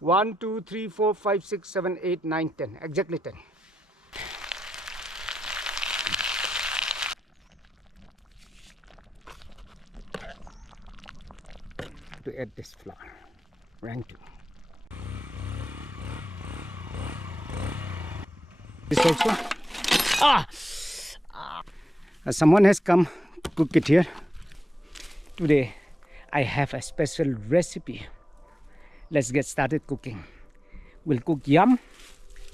1, 2, 3, 4, 5, 6, 7, 8, 9, 10. Exactly 10. To add this flour. Rank 2. This also. Someone has come to cook it here. Today I have a special recipe. Let's get started cooking. We'll cook yam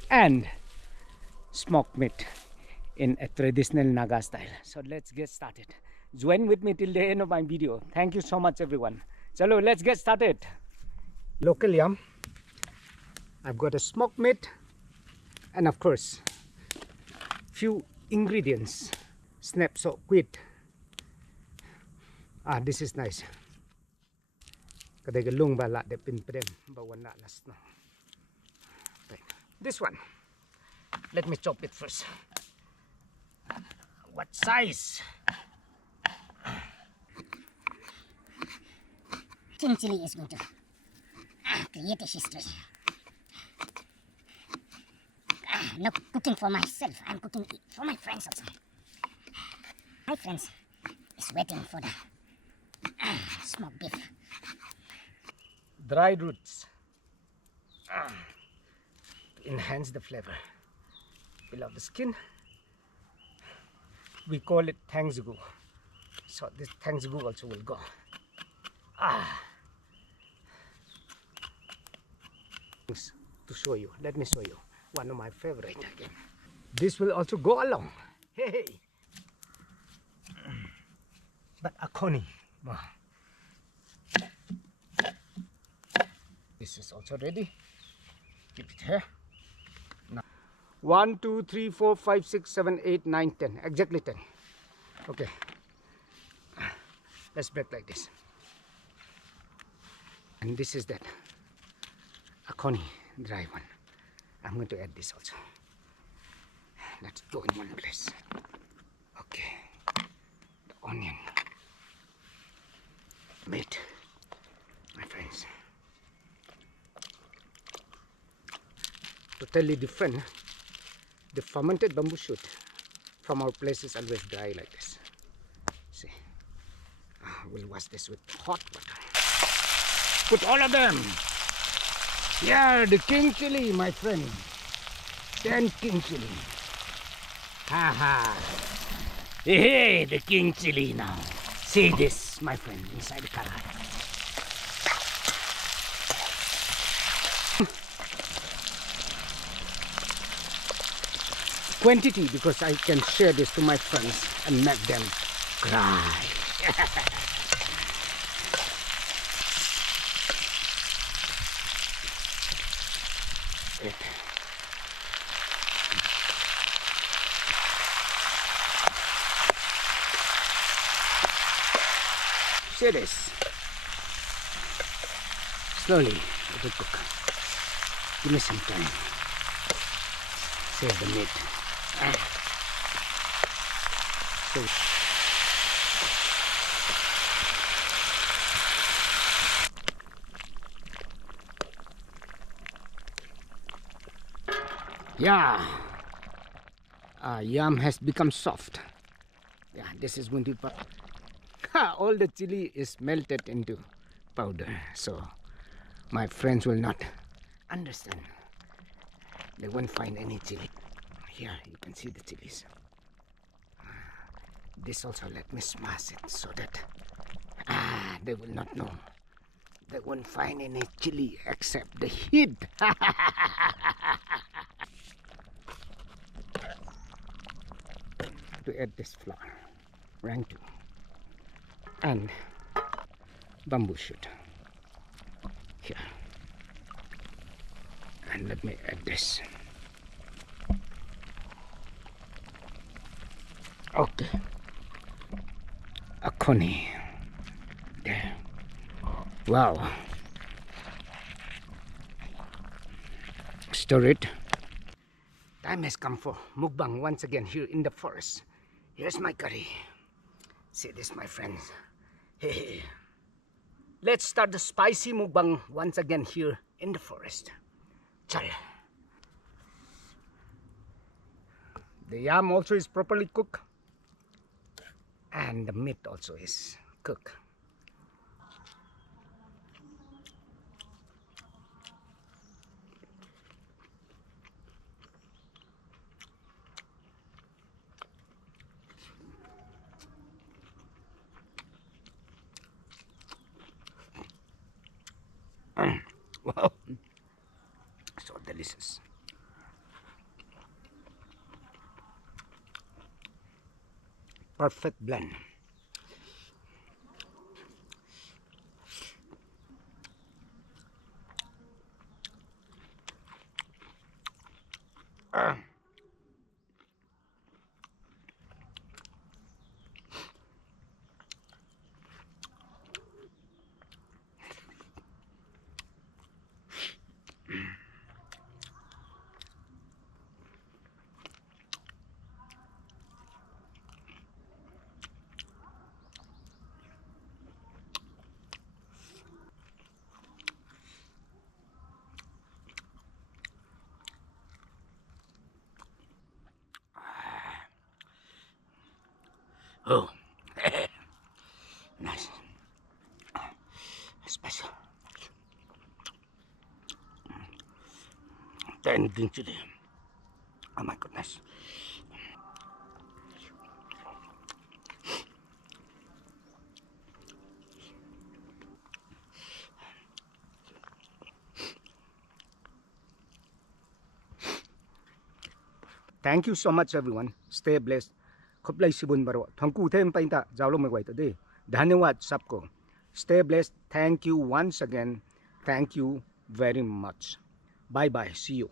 and smoked meat in a traditional Naga style. So let's get started. Join with me till the end of my video. Thank you so much, everyone. Chalo, let's get started. Local yam. I've got a smoked meat and of course few ingredients. Snap so quid. This is nice. Kadai galung ba la de pin prem ba wana nas no. This one. Let me chop it first. What size? King Chilli is going to create a history. Not cooking for myself, I'm cooking for my friends also. My friends is waiting for the smoked beef. Dried roots to enhance the flavor. Peel off the skin. We call it thangsgu. So this thangsgu also will go. To show you, let me show you one of my favorite again. This will also go along. Hey. But akoni. This is also ready. Keep it here. Now, 1, 2, 3, 4, 5, 6, 7, 8, 9, 10. Exactly 10. Okay. Let's break like this. And this is that akoni dry one. I'm going to add this also. Let's go in one place. Okay. The onion. Meat. My friends. Totally different. The fermented bamboo shoot from our place is always dry like this. See. We'll wash this with hot water. Put all of them. Yeah, the king chili, my friend. 10 king chili. Hey, the king chili now. See this, my friend, inside the karai. Quantity, because I can share this to my friends and make them cry. See this. Slowly it will cook. Give me some time. Save the meat. So yeah, yam has become soft. Yeah, this is going to be all the chili is melted into powder, so my friends will not understand. They won't find any chili. Here you can see the chilies. This also, let me smash it so that they will not know. They won't find any chili except the heat. To add this flour, rank 2, and bamboo shoot here. And let me add this. Okay. Akoni. There. Wow. Stir it. Time has come for mukbang once again here in the forest. Here's my curry. See this, my friends. Hey. Let's start the spicy mukbang once again here in the forest. Chal. The yam also is properly cooked, and the meat also is cooked. Wow, so delicious. Perfect blend. Oh, nice. Special. The ending today. Oh my goodness. Thank you so much everyone. Stay blessed. Khoplai sibun baro. Thangku them painta jawlo me wai today. Dhanyawad sabko. Stay blessed. Thank you once again. Thank you very much. Bye bye. See you.